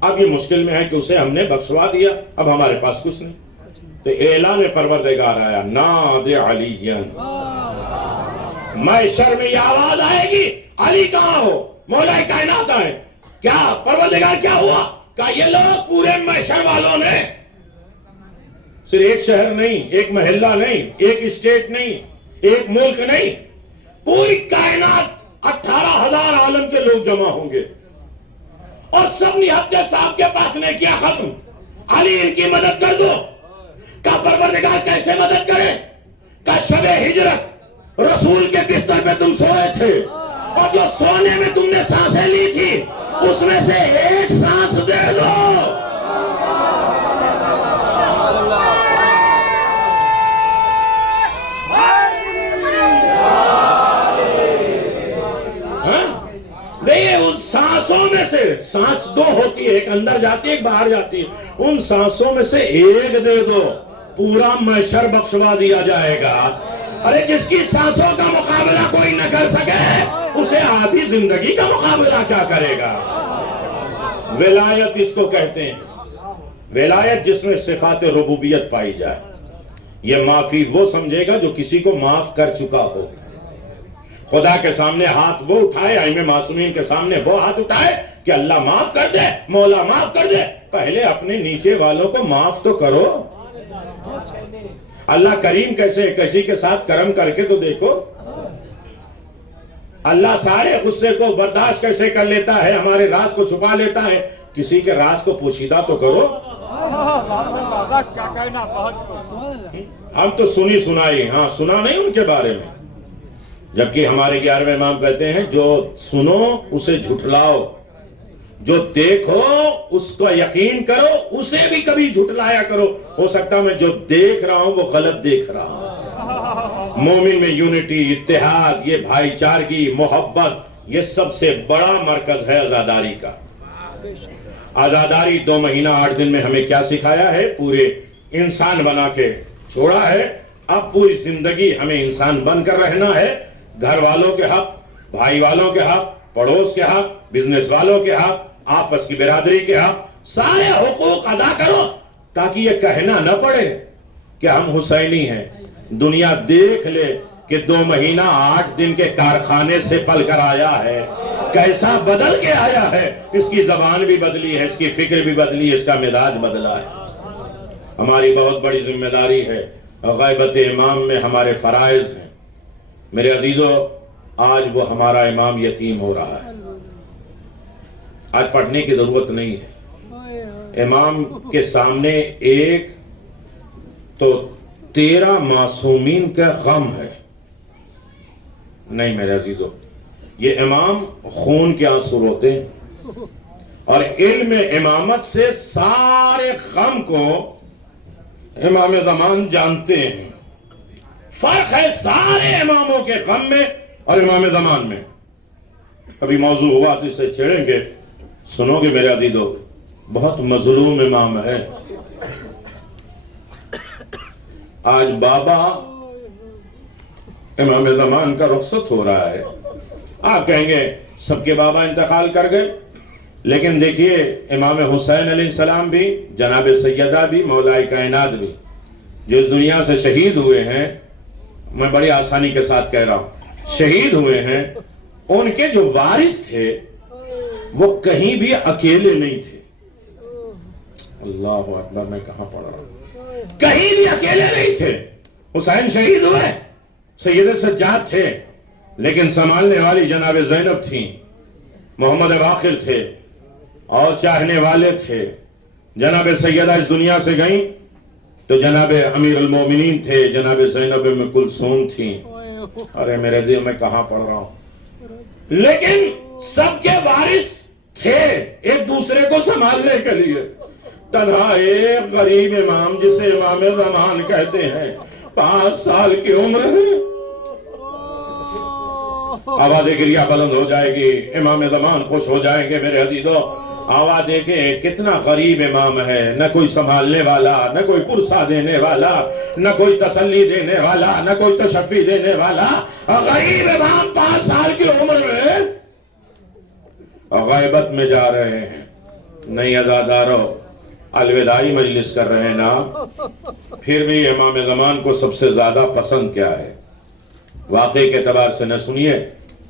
اب یہ مشکل میں ہے کہ اسے ہم نے بخشوا دیا، اب ہمارے پاس کچھ نہیں۔ تو اعلان پروردگار آیا، نادِ علی، محشر میں یہ آواز آئے گی، علی کہاں ہو؟ مولا کائنات آئے، کیا پروردگار کیا ہوا؟ کہا یہ لوگ پورے محشر والوں نے، صرف ایک شہر نہیں، ایک محلہ نہیں، ایک اسٹیٹ نہیں، ایک ملک نہیں، پوری کائنات 18,000 عالم کے لوگ جمع ہوں گے، اور سب نہتے صاحب کے پاس نے کیا ختم، علی ان کی مدد کر دو۔ کہا پروردگار کیسے مدد کرے؟ کہا شب ہجرت رسول کے بستر پہ تم سوئے تھے، اور جو سونے میں تم نے سانسیں لی تھی اس میں سے ایک سانس دے دو۔ نہیں، ان سانسوں میں سے، سانس دو ہوتی ہے، ایک اندر جاتی ہے ایک باہر جاتی ہے، ان سانسوں میں سے ایک دے دو، پورا محشر بخشوا دیا جائے گا۔ ارے جس کی سانسوں کا مقابلہ کوئی نہ کر سکے اسے آدھی زندگی کا مقابلہ کیا کرے گا؟ ولایت اس کو کہتے ہیں، ولایت جس میں صفات ربوبیت پائی جائے۔ یہ معافی وہ سمجھے گا جو کسی کو معاف کر چکا ہو۔ خدا کے سامنے ہاتھ وہ اٹھائے، ائمہ معصومین کے سامنے وہ ہاتھ اٹھائے کہ اللہ معاف کر دے، مولا معاف کر دے۔ پہلے اپنے نیچے والوں کو معاف تو کرو۔ اللہ کریم کیسے، کسی کے ساتھ کرم کر کے تو دیکھو۔ اللہ سارے غصے کو برداشت کیسے کر لیتا ہے، ہمارے راز کو چھپا لیتا ہے، کسی کے راز کو پوشیدہ تو کرو۔ ہم تو سنی سنائی، ہاں سنا نہیں ان کے بارے میں، جبکہ ہمارے 11ویں امام کہتے ہیں جو سنو اسے جھٹلاؤ، جو دیکھو اس کو یقین کرو، اسے بھی کبھی جھٹلایا کرو۔ ہو سکتا میں جو دیکھ رہا ہوں وہ غلط دیکھ رہا ہوں۔ مومن میں یونٹی، اتحاد، یہ بھائی چارگی، محبت، یہ سب سے بڑا مرکز ہے عزاداری کا۔ عزاداری 2 مہینہ 8 دن میں ہمیں کیا سکھایا ہے؟ پورے انسان بنا کے چھوڑا ہے۔ اب پوری زندگی ہمیں انسان بن کر رہنا ہے، گھر والوں کے حق، بھائی والوں کے حق، پڑوس کے حق، بزنس والوں کے حق، آپس کی برادری کے حق، سارے حقوق ادا کرو تاکہ یہ کہنا نہ پڑے کہ ہم حسینی ہیں۔ دنیا دیکھ لے کہ 2 مہینہ 8 دن کے کارخانے سے پل کر آیا ہے، کیسا بدل کے آیا ہے۔ اس کی زبان بھی بدلی ہے، اس کی فکر بھی بدلی ہے، اس کا مزاج بدلا ہے۔ ہماری بہت بڑی ذمہ داری ہے، غیبت امام میں ہمارے فرائض ہیں۔ میرے عزیزو، آج وہ ہمارا امام یتیم ہو رہا ہے، آج پڑھنے کی ضرورت نہیں ہے۔ امام کے سامنے ایک تو 13 معصومین کا غم ہے. نہیں میرے عزیزو، یہ امام خون کے آنسو روتے ہیں اور علم امامت سے سارے غم کو امام زمان جانتے ہیں. فرق ہے سارے اماموں کے غم میں اور امام زمان میں. کبھی موضوع ہوا تو اسے چھیڑیں گے. سنو گے میرے عزیزو، بہت مظلوم امام ہے. آج بابا امام زمان کا رخصت ہو رہا ہے. آپ کہیں گے سب کے بابا انتقال کر گئے، لیکن دیکھیے امام حسین علیہ السلام بھی، جناب سیدہ بھی، مولا کائنات بھی جو اس دنیا سے شہید ہوئے ہیں، میں بڑی آسانی کے ساتھ کہہ رہا ہوں، شہید ہوئے ہیں، ان کے جو وارث تھے وہ کہیں بھی اکیلے نہیں تھے. اللہ اکبر، میں کہاں پڑھ رہا ہوں؟ کہیں بھی اکیلے نہیں تھے. حسین شہید ہوئے، سید سجاد تھے، لیکن سنبھالنے والی جناب زینب تھیں، محمد باقر تھے اور چاہنے والے تھے. جناب سیدہ اس دنیا سے گئیں تو جناب امیر المومنین تھے، جناب زینب ام کلثوم تھیں. ارے میرے دل میں کہاں پڑھ رہا ہوں؟ لیکن سب کے وارث تھے ایک دوسرے کو سنبھالنے کے لیے. تنہا ایک غریب امام جسے امام زمان کہتے ہیں، 5 سال کی عمر ہے. آواز گریہ بلند ہو جائے گی، امام زمان خوش ہو جائیں گے میرے عزیزو. آواز دیکھیں کتنا غریب امام ہے، نہ کوئی سنبھالنے والا، نہ کوئی پرسہ دینے والا، نہ کوئی تسلی دینے والا، نہ کوئی تشفی دینے والا. غریب امام 5 سال کی عمر میں غیبت میں جا رہے ہیں. نہیں عزادارو، الوداعی مجلس کر رہے ہیں نا. پھر بھی امام زمان کو سب سے زیادہ پسند کیا ہے؟ واقعے کے اعتبار سے نہ سنیے،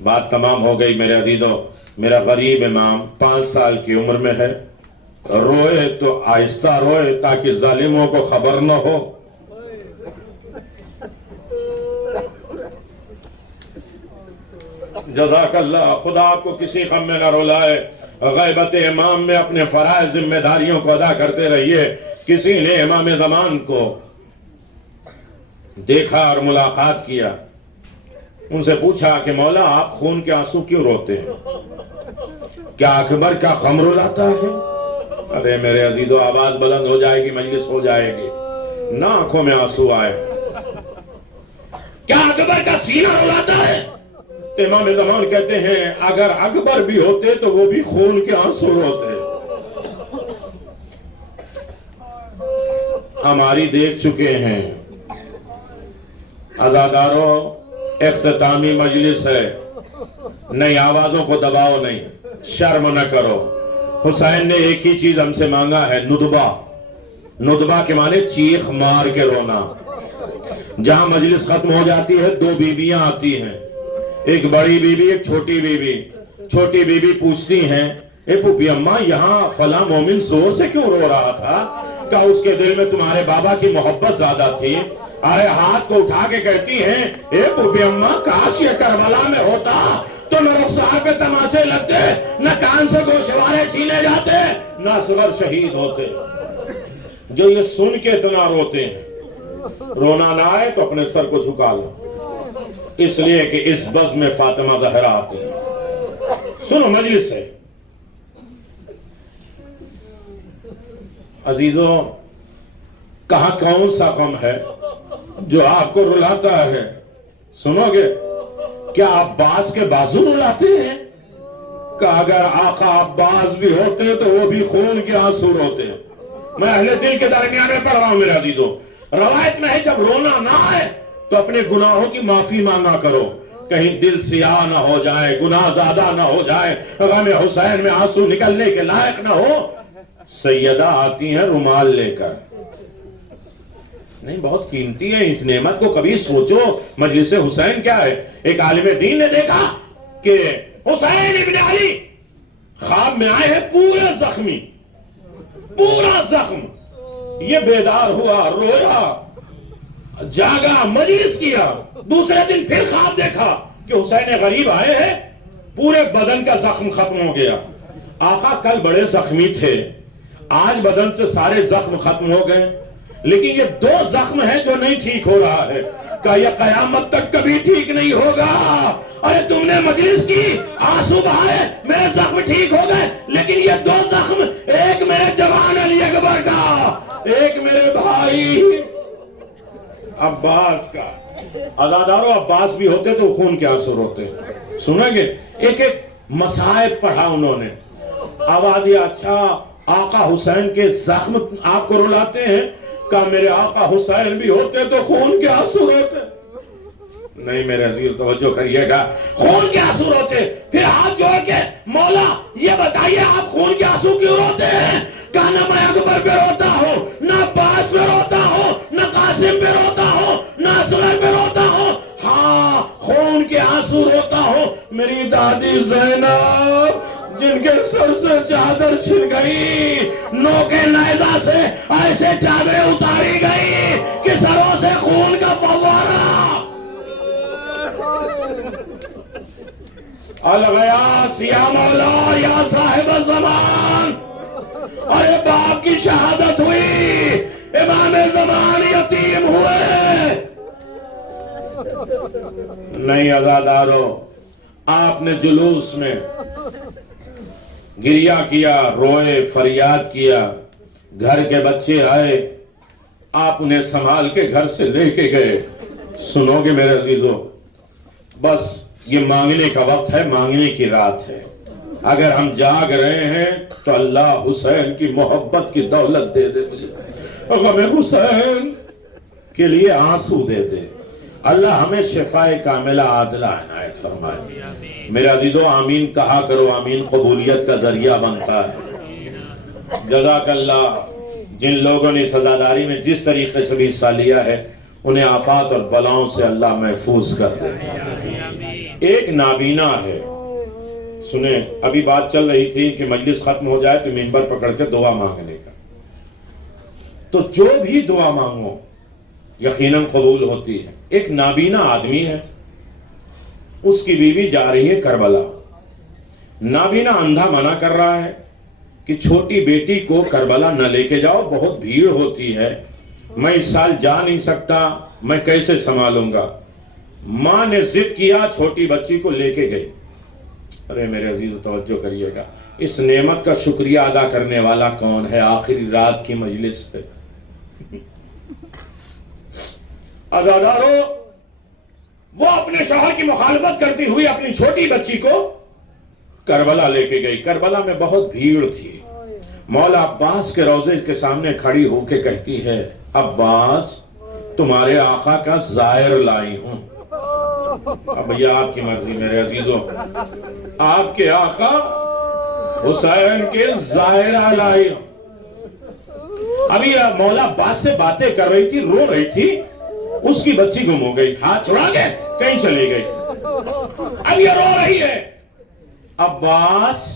بات تمام ہو گئی میرے عزیزو. میرا غریب امام 5 سال کی عمر میں ہے. روئے تو آہستہ روئے تاکہ ظالموں کو خبر نہ ہو. جزاک اللہ. خدا آپ کو کسی غم میں نہ رولائے. غیبت امام میں اپنے فرائض ذمہ داریوں کو ادا کرتے رہیے. کسی نے امام زمان کو دیکھا اور ملاقات کیا. ان سے پوچھا کہ مولا آپ خون کے آنسو کیوں روتے ہیں؟ کیا اکبر کا غم رلاتا ہے؟ ارے میرے عزیزو، آواز بلند ہو جائے گی، مجلس ہو جائے گی، نہ آنکھوں میں آنسو آئے. کیا اکبر کا سینہ رلاتا ہے؟ تو امام زمان کہتے ہیں اگر اکبر بھی ہوتے تو وہ بھی خون کے آنسو روتے. ہماری دیکھ چکے ہیں. عزادارو، اختتامی مجلس ہے، نئی آوازوں کو دباؤ نہیں، شرم نہ کرو. حسین نے ایک ہی چیز ہم سے مانگا ہے، ندبہ. ندبہ کے معنی چیخ مار کے رونا. جہاں مجلس ختم ہو جاتی ہے 2 بیویاں آتی ہیں، ایک بڑی بیوی ایک چھوٹی بیوی. چھوٹی بیوی پوچھتی ہیں، اے پھوپھی اماں یہاں فلاں مومن زور سے کیوں رو رہا تھا؟ کیا اس کے دل میں تمہارے بابا کی محبت زیادہ تھی؟ ارے ہاتھ کو اٹھا کے کہتی ہیں، اے پھوپھی اماں کاش یہ کربلا میں ہوتا تو نہ رخسار پہ تماچے لگتے، نہ کان سے گوشوارے چھینے جاتے، نہ اصغر شہید ہوتے. جو یہ سن کے اتنا روتے ہیں، رونا نہ آئے تو اپنے سر کو جھکا لو، اس لیے کہ اس بزم میں فاطمہ زہرا آتی ہے. سنو مجلس ہے. عزیزوں، کہاں کون سا غم ہے جو آپ کو رلاتا ہے؟ سنو گے، کیا عباس کے بازو رلاتے ہیں؟ کہ اگر آقا عباس بھی ہوتے تو وہ بھی خون کے آنسو روتے. میں اہل دل کے درمیان میں پڑھ رہا ہوں میرے عزیزوں. روایت میں ہے جب رونا نہ آئے تو اپنے گناہوں کی معافی مانگا کرو، کہیں دل سیاہ نہ ہو جائے، گناہ زیادہ نہ ہو جائے، غم حسین میں آنسو نکلنے کے لائق نہ ہو. سیدہ آتی ہیں رومال لے کر. نہیں، بہت قیمتی ہے، اس نعمت کو کبھی سوچو. مجلس حسین کیا ہے؟ ایک عالم دین نے دیکھا کہ حسین ابن علی خواب میں آئے ہیں پورا زخمی، پورا زخم. یہ بیدار ہوا، رویا، جاگا، مجلس کیا. دوسرے دن پھر خواب دیکھا کہ حسین غریب آئے ہیں، پورے بدن کا زخم ختم ہو گیا. آقا کل بڑے زخمی تھے، آج بدن سے سارے زخم ختم ہو گئے، لیکن یہ 2 زخم ہیں جو نہیں ٹھیک ہو رہا ہے، کہ یہ قیامت تک کبھی ٹھیک نہیں ہوگا۔ ارے تم نے مجلس کی، آنسو بہائے، میرے زخم ٹھیک ہو گئے، لیکن یہ 2 زخم، ایک میرے جوان علی اکبر کا، ایک میرے بھائی عباس کا۔ عزادارو، عباس بھی ہوتے تو خون کے آنسو روتے۔ سنیں گے ایک ایک مصائب پڑھا انہوں نے، آوازی اچھا آقا حسین کے زخم آپ کو رلاتے ہیں، کہ میرے آقا حسین بھی ہوتے تو خون کے آنسو روتے۔ نہیں میرے عزیز توجہ کریے گا، خون کے آنسو روتے۔ پھر ہاتھ جوڑ کے مولا یہ بتائیے آپ خون کے آنسو کیوں روتے ہیں؟ کہ نہ میں اکبر پہ روتا ہوں، نہ عباس پہ روتا ہوں، نہ قاسم پہ روتا ہوں، نہ اصغر پہ روتا ہوں، ہاں خون کے آنسو روتا ہوں میری دادی زینب، جن کے سر سے چادر چھن گئی، نوکے نیزہ سے ایسے چادریں اتاری گئی کہ سروں سے خون کا فوارہ۔ الغیاث یا مولا یا صاحب زمان، ارے باپ کی شہادت ہوئی، امام زمان یتیم ہوئے۔ نہیں عزادارو، آپ نے جلوس میں گریہ کیا، روئے، فریاد کیا، گھر کے بچے آئے، آپ انہیں سنبھال کے گھر سے لے کے گئے۔ سنو گے میرے عزیزو، بس یہ مانگنے کا وقت ہے، مانگنے کی رات ہے۔ اگر ہم جاگ رہے ہیں تو اللہ حسین کی محبت کی دولت دے دے مجھے، غم حسین کے لیے آنسو دے دے۔ اللہ ہمیں شفاء کاملہ عادلہ عنایت فرمائے۔ میرے عزیزو آمین کہا کرو، آمین قبولیت کا ذریعہ بنتا ہے۔ جزاک اللہ۔ جن لوگوں نے سزاداری میں جس طریقے سے بھی حصہ لیا ہے، انہیں آفات اور بلاؤں سے اللہ محفوظ کر دے۔ ایک نابینا ہے، سنیں ابھی بات چل رہی تھی کہ مجلس ختم ہو جائے تو منبر پکڑ کے دعا مانگنے کا، تو جو بھی دعا مانگو یقیناً قبول ہوتی ہے۔ ایک نابینا آدمی ہے، اس کی بیوی جا رہی ہے کربلا، نابینا اندھا منع کر رہا ہے کہ چھوٹی بیٹی کو کربلا نہ لے کے جاؤ، بہت بھیڑ ہوتی ہے، میں اس سال جا نہیں سکتا، میں کیسے سنبھالوں گا۔ ماں نے ضد کیا، چھوٹی بچی کو لے کے گئی۔ ارے میرے عزیز توجہ کریے گا، اس نعمت کا شکریہ ادا کرنے والا کون ہے آخری رات کی مجلس پہ؟ عزادارو، وہ اپنے شوہر کی مخالفت کرتی ہوئی اپنی چھوٹی بچی کو کربلا لے کے گئی۔ کربلا میں بہت بھیڑ تھی۔ مولا عباس کے روضے کے سامنے کھڑی ہو کے کہتی ہے، عباس تمہارے آقا کا زائر لائی ہوں۔ اب یہ آپ کی مرضی میرے عزیزو، آپ کے آقا حسین کے زائرہ لائی ہوں۔ ابھی مولا عباس سے باتیں کر رہی تھی، رو رہی تھی، اس کی بچی گم ہو گئی، ہاتھ چھڑا کے کہیں چلی گئی۔ اب یہ رو رہی ہے، عباس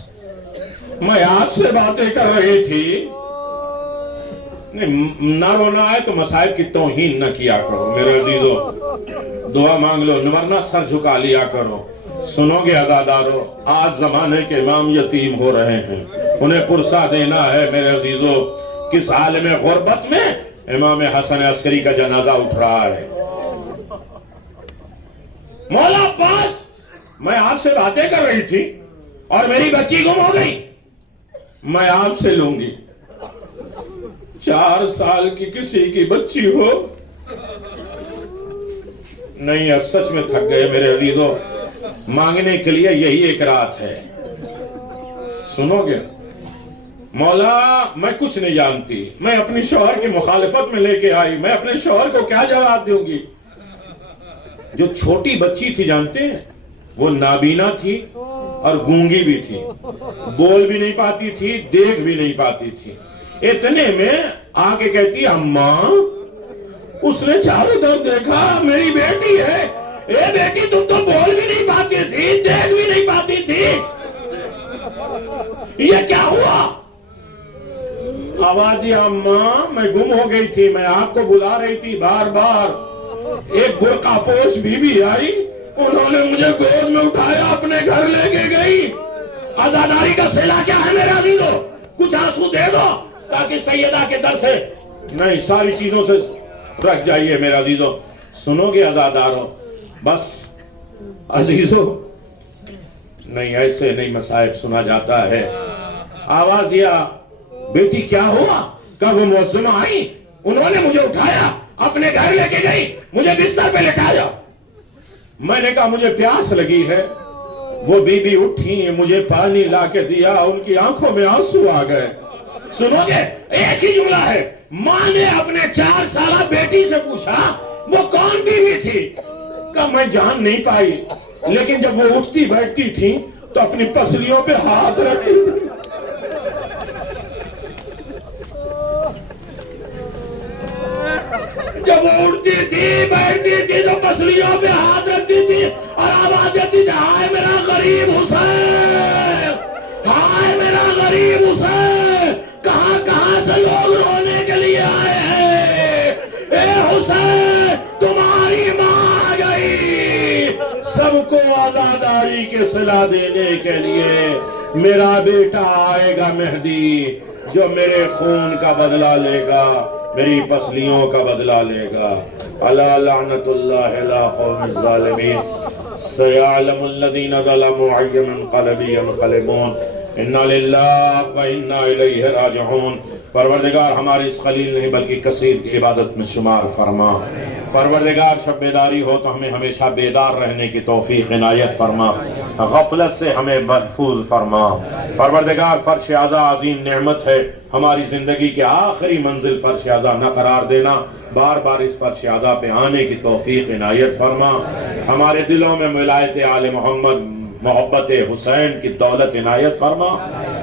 میں آپ سے باتیں کر رہی تھی۔ نہ رونا ہے تو مصائب کی توہین نہ کیا کرو میرے عزیزو، دعا مانگ لو ورنہ سر جھکا لیا کرو۔ سنو گے عزادارو، آج زمانے کے امام یتیم ہو رہے ہیں، انہیں پرسہ دینا ہے میرے عزیزو۔ کس عالم غربت میں امام حسن عسکری کا جنازہ اٹھ رہا ہے۔ مولا عباس میں آپ سے باتیں کر رہی تھی اور میری بچی گم ہو گئی، میں آپ سے لوں گی۔ 4 سال کی کسی کی بچی ہو، نہیں اب سچ میں تھک گئے میرے عزیزو، مانگنے کے لیے یہی ایک رات ہے۔ سنو گے، مولا میں کچھ نہیں جانتی، میں اپنی شوہر کی مخالفت میں لے کے آئی، میں اپنے شوہر کو کیا جواب دوں گی؟ جو چھوٹی بچی تھی جانتے ہیں، وہ نابینا تھی اور گونگی بھی تھی، بول بھی نہیں پاتی تھی، دیکھ بھی نہیں پاتی تھی۔ اتنے میں آگے کہتی، اماں اس نے چاروں طرف دیکھا، میری بیٹی ہے۔ اے بیٹی تم تو بول بھی نہیں پاتی تھی، دیکھ بھی نہیں پاتی تھی، یہ کیا ہوا؟ آواز دیا، اماں میں گم ہو گئی تھی، میں آپ کو بلا رہی تھی بار بار۔ ایک برقع پوش بیوی آئی، انہوں نے مجھے گود میں اٹھایا، اپنے گھر لے کے گئی۔ عزاداری کا صلہ کیا ہے میرے عزیزو؟ کچھ آنسو دے دو۔ کی سیدہ کے در سے نہیں، ساری چیزوں سے رکھ جائیے میرے عزیزوں. سنو گے عزاداروں؟ بس عزیزوں نہیں، ایسے نہیں مصائب سنا جاتا ہے. آواز دیا، بیٹی کیا ہوا؟ کب وہ معظمہ آئی، انہوں نے مجھے اٹھایا، اپنے گھر لے کے گئی، مجھے بستر پہ لٹایا. میں نے کہا مجھے پیاس لگی ہے. وہ بی بی اٹھی، مجھے پانی لا کے دیا، ان کی آنکھوں میں آنسو آ گئے. سنو گے؟ ایک ہی جملہ ہے. ماں نے اپنے 4 سالہ بیٹی سے پوچھا وہ کون بیوی تھی؟ کہا میں جان نہیں پائی، لیکن جب وہ اٹھتی بیٹھتی تھی تو اپنی پسلیوں پہ ہاتھ رکھتی تھی. جب وہ اٹھتی تھی بیٹھتی تھی تو پسلیوں پہ ہاتھ رکھتی تھی اور آواز دیتی تھی، ہائے میرا غریب حسین، ہائے میرا غریب حسین. کہاں کہاں سے لوگ رونے کے لیے آئے ہیں. اے حسین تمہاری ماں آ گئی. سب کو آزاداری کے صلہ دینے کے لیے میرا بیٹا آئے گا مہدی، جو میرے خون کا بدلہ لے گا، میری پسلیوں کا بدلہ لے گا. الا لعنت اللہ علی قوم الظالمین. سیعلم الذین ظلموا ای منقلب ینقلبون. انا للہ و انا الیہ راجعون. پروردگار ہماری اس قلیل نہیں بلکہ کثیر کی عبادت میں شمار فرما. پروردگار شب بیداری ہو تو ہمیں ہمیشہ بیدار رہنے کی توفیق عنایت فرما، غفلت سے ہمیں محفوظ فرما. پروردگار فرش اعظا عظیم نعمت ہے، ہماری زندگی کے آخری منزل فرش اعظا نہ قرار دینا. بار بار اس فرش اعظا پہ آنے کی توفیق عنایت فرما. ہمارے دلوں میں ولایت آل محمد، محبت حسین کی دولت عنایت فرما.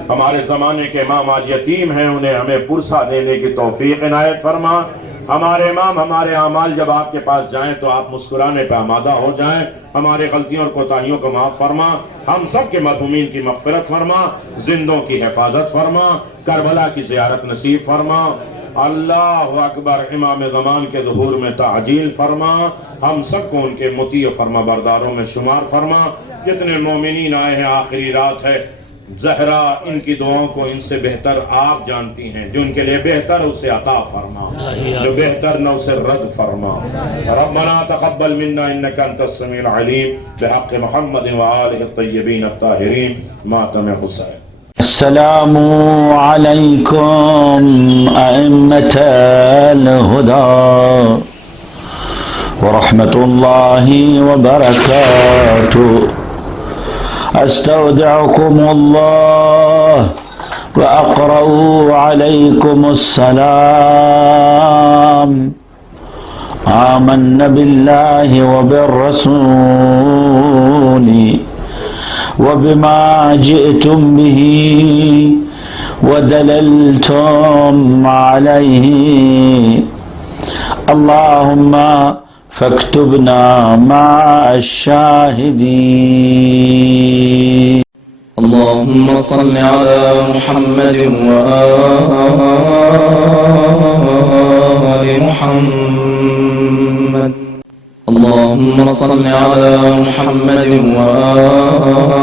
ہمارے زمانے کے امام آج یتیم ہیں، انہیں ہمیں پرسہ دینے کی توفیق عنایت فرما. ہمارے امام ہمارے اعمال جب آپ کے پاس جائیں تو آپ مسکرانے پہ آمادہ ہو جائیں. ہمارے غلطیوں اور کوتاہیوں کو معاف فرما. ہم سب کے مرحومین کی مغفرت فرما، زندوں کی حفاظت فرما، کربلا کی زیارت نصیب فرما. اللہ اکبر. امام زمان کے ظہور میں تعجیل فرما. ہم سب کو ان کے مطیع فرما برداروں میں شمار فرما. جتنے مومنین آئے ہیں، آخری رات ہے، زہرا ان کی دعاؤں کو ان سے بہتر آپ جانتی ہیں. جو ان کے لیے بہتر اسے عطا فرما، جو بہتر نہ اسے رد فرما. ربنا تقبل منا انك انت السميع العليم بحق محمد وآلہ الطیبین الطاہرین. ماتم حسین. السلام عليكم أئمة الهدى ورحمة الله وبركاته. أستودعكم الله وأقرأ عليكم السلام. آمنا بالله وبالرسول وبما جئتم به ودللتم عليه. اللهم فاكتبنا مع الشاهدين. اللهم صل على محمد وآل محمد. اللهم صل على محمد وآل